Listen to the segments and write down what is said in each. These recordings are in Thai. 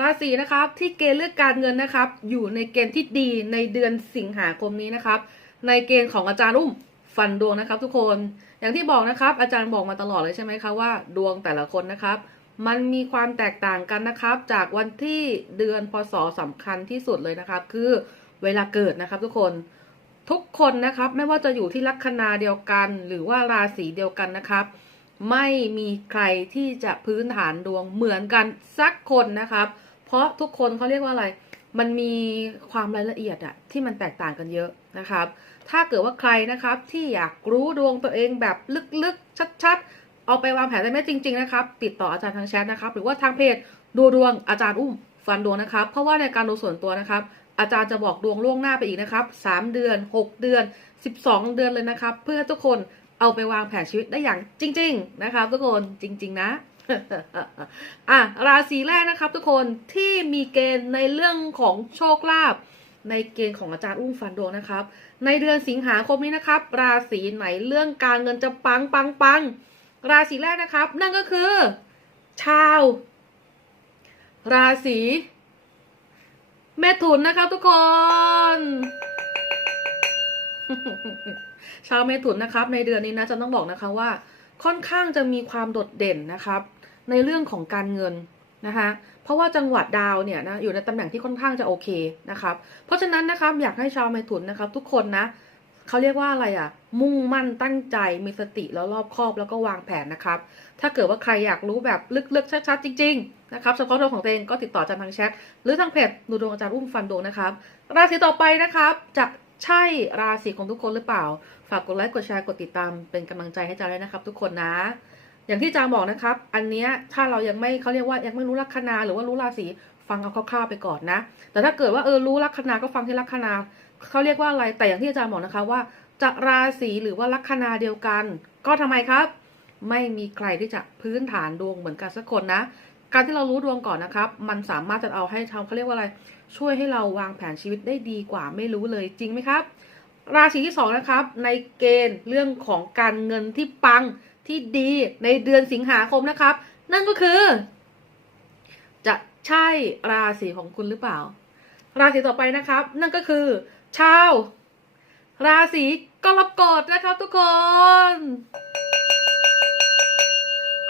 ราศีนะครับที่เกณฑ์เรื่องการเงินนะครับ อยู่ในเกณฑ์ที่ดีในเดือนสิงหาคมนี้นะครับ ในเกณฑ์ของอาจารย์อุ้มฟันดวงนะครับ ทุกคนอย่างที่บอกนะครับ อาจารย์บอกมาตลอดเลยใช่ไหมคะว่าดวงแต่ละคนนะครับ มันมีความแตกต่างกันนะครับ จากวันที่เดือนพศสำคัญที่สุดเลยนะครับ คือเวลาเกิดนะครับ ทุกคนทุกคนนะครับไม่ว่าจะอยู่ที่ลัคนาเดียวกัน หรือว่าราศีเดียวกันนะครับ ไม่มีใครที่จะพื้นฐานดวงเหมือนกันสักคนนะครับ เพราะทุกคนเขาเรียกว่าอะไร มันมีความรายละเอียดอะที่มันแตกต่างกันเยอะนะครับ ถ้าเกิดว่าใครนะครับที่อยากรู้ดวงตัวเองแบบลึกๆ ชัดๆ เอาไปวางแผนได้ไหมจริง ๆ นะครับ ติดต่ออาจารย์ทางแชทนะครับ หรือว่าทางเพจดูดวงอาจารย์อุ้มฟันดวงนะครับ เพราะว่าในการดูส่วนตัวนะครับ อาจารย์จะบอกดวงล่วงหน้าไปอีกนะครับ 3 เดือน 6 เดือน 12 เดือนเลยนะครับ เพื่อทุกคนเอาไปวางแผนชีวิตได้อย่างจริง ๆ นะครับ ทุกคนจริง ๆ นะ อะราศีแรกนะครับทุกคนที่มีเกณฑ์ในเรื่องของโชคลาภในเกณฑ์ของอาจารย์อุ้มฟันดวงนะครับ ในเดือนสิงหาคมนี้นะครับ ราศีไหนเรื่องการเงินจะปังปังปังราศีแรกนะครับ นั่นก็คือ ชาว ราศีเมถุนนะครับทุกคน ชาวเมถุนนะครับ ในเดือนนี้นะจะต้องบอกนะคะว่า ค่อนข้างจะมีความโดดเด่นนะครับ ในเรื่องของการเงินนะคะเพราะว่าจังหวัดดาวเนี่ยนะอยู่ในตำแหน่งที่ค่อนข้างจะโอเคนะครับเพราะฉะนั้นนะครับอยากให้ชาวเมถุนนะครับ ทุกคนนะเขาเรียกว่าอะไรอะ่ะ มุ่งมั่นตั้งใจมีสติแล้วรอบคอบแล้วก็วางแผนนะครับ ถ้าเกิดว่าใครอยากรู้แบบลึกๆชัดๆจริงๆนะครับเฉพาะดวงของตัวเองก็ติดต่ออาจารย์ทางแชทหรือทางเพจดูดวงอาจารย์อุ้มฟันดวงนะครับ ราศีต่อไปนะครับจะใช่ราศีของทุกคนหรือเปล่า ฝากกดไลค์กดแชร์กดติดตามเป็นกำลังใจให้อาจารย์ด้วยนะครับ ทุกคนนะ อย่างที่อาจารย์บอกนะครับ อันเนี้ยถ้าเรายังไม่เขาเรียกว่ายังไม่รู้ลัคนาหรือว่ารู้ราศีฟังเอาคร่าวๆไปก่อนนะ แต่ถ้าเกิดว่าเออรู้ลัคนาก็ฟังที่ลัคนาเขาเรียกว่าอะไรแต่อย่างที่อาจารย์บอกนะคะว่าจะราศีหรือว่าลัคนาเดียวกัน ก็ทำไมครับ ไม่มีใครที่จะพื้นฐานดวงเหมือนกันสักคนนะ การที่เรารู้ดวงก่อนนะครับ มันสามารถจะเอาให้ทำเขาเรียกว่าอะไร ช่วยให้เราวางแผนชีวิตได้ดีกว่าไม่รู้เลยจริงไหมครับ ราศีที่สองนะครับในเกณฑ์เรื่องของการเงินที่ปัง ที่ดีในเดือนสิงหาคมนะครับ นั่นก็คือ จะใช่ราศีของคุณหรือเปล่า ราศีต่อไปนะครับ นั่นก็คือ ชาว ราศีกรกฎนะครับ ทุกคน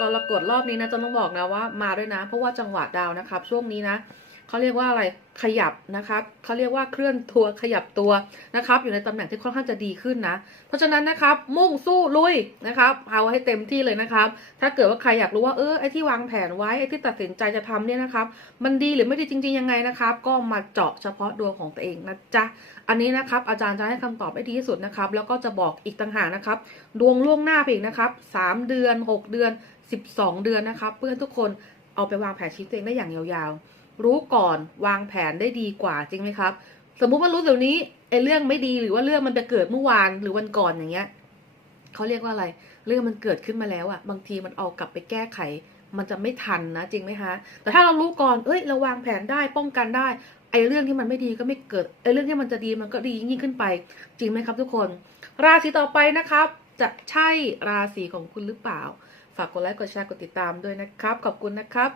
กรกฎรอบนี้นะจะต้องบอกนะว่ามาด้วยนะ เพราะว่าจังหวะดาวนะครับ ช่วงนี้นะ เขาเรียกว่าอะไรขยับนะครับเขาเรียกว่าเคลื่อนตัวขยับตัวนะครับ อยู่ในตำแหน่งที่ค่อนข้างจะดีขึ้นนะ เพราะฉะนั้นนะครับ มุ่งสู้ลุยนะครับเอาให้เต็มที่เลยนะครับ ถ้าเกิดว่าใครอยากรู้ว่าเออไอ้ที่วางแผนไว้ไอ้ที่ตัดสินใจจะทำเนี่ยนะครับ มันดีหรือไม่ดีจริงๆยังไงนะครับ ก็มาเจาะเฉพาะดวงของตัวเองนะจ๊ะอันนี้นะครับ อาจารย์จะให้คำตอบได้ดีที่สุดนะครับ แล้วก็จะบอกอีกต่างหากนะครับ ดวงล่วงหน้าไปอีกนะครับสามเดือนหกเดือนสิบสองเดือนนะครับ เพื่อให้ทุกคนเอาไปวางแผนชีวิตตัวเองได้อย่างยาวๆ รู้ก่อนวางแผนได้ดีกว่าจริงไหมครับ สมมุติว่ารู้เดี๋ยวนี้ไอ้เรื่องไม่ดีหรือว่าเรื่องมันจะเกิดเมื่อวานหรือวันก่อนอย่างเงี้ยเขาเรียกว่าอะไร เรื่องมันเกิดขึ้นมาแล้วอะ่ะบางทีมันเอากลับไปแก้ไข มันจะไม่ทันนะจริงไหมฮะแต่ถ้าเรารู้ก่อนเอ้ยเราวางแผนได้ป้องกันได้ไอ้เรื่องที่มันไม่ดีก็ไม่เกิดไอ้เรื่องที่มันจะดีมันก็ดียิ่งขึ้นไป จริงไหมครับ ทุกคน ราศีต่อไปนะครับ จะใช่ราศีของคุณหรือเปล่า ฝากกดไลค์กดแชร์กดติดตามด้วยนะครับ ขอบคุณนะครับ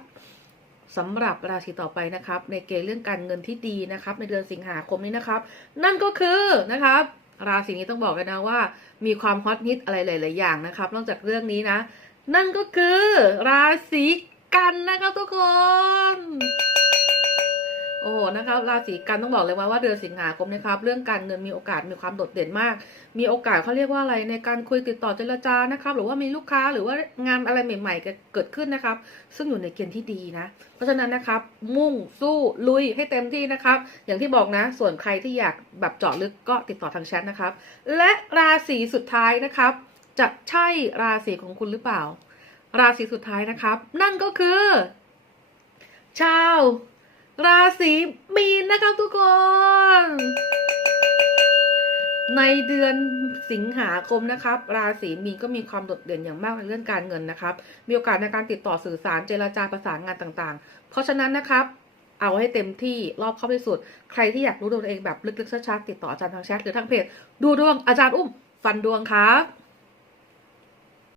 สำหรับราศีต่อไปนะครับ ในเกณฑ์เรื่องการเงินที่ดีนะครับ ในเดือนสิงหาคมนี้นะครับ นั่นก็คือนะครับ ราศีนี้ต้องบอกกันนะว่า มีความฮอตฮิตอะไรหลาย ๆ อย่างนะครับ นอกจากเรื่องนี้นะ นั่นก็คือ ราศีกันนะครับทุกคน นะครับราศีกันต้องบอกเลยว่าว่าเดือนสิงหาคมนะครับ เรื่องการเงินมีโอกาสมีความโดดเด่นมาก มีโอกาสเขาเรียกว่าอะไรในการคุยติดต่อเจรจานะครับ หรือว่ามีลูกค้าหรือว่างานอะไรใหม่ๆเกิดขึ้นนะครับ ซึ่งอยู่ในเกณฑ์ที่ดีนะ เพราะฉะนั้นนะครับ มุ่งสู้ลุยให้เต็มที่นะครับ อย่างที่บอกนะ ส่วนใครที่อยากแบบเจาะลึกก็ติดต่อทางแชทนะครับ และราศีสุดท้ายนะครับ จะใช่ราศีของคุณหรือเปล่า ราศีสุดท้ายนะครับ นั่นก็คือ ชาว ราศีมีนนะครับทุกคน ในเดือนสิงหาคมนะครับ ราศีมีนก็มีความโดดเด่นอย่างมากในเรื่องการเงินนะครับ มีโอกาสในการติดต่อสื่อสารเจรจาประสานงานต่างๆ เพราะฉะนั้นนะครับเอาให้เต็มที่รอบเข้าที่สุด ใครที่อยากรู้ดวงตัวเองแบบลึกๆชัดๆติดต่ออาจารย์ทางแชทหรือทางเพจ ดูดวงอาจารย์อุ้ม ฟันดวงครับ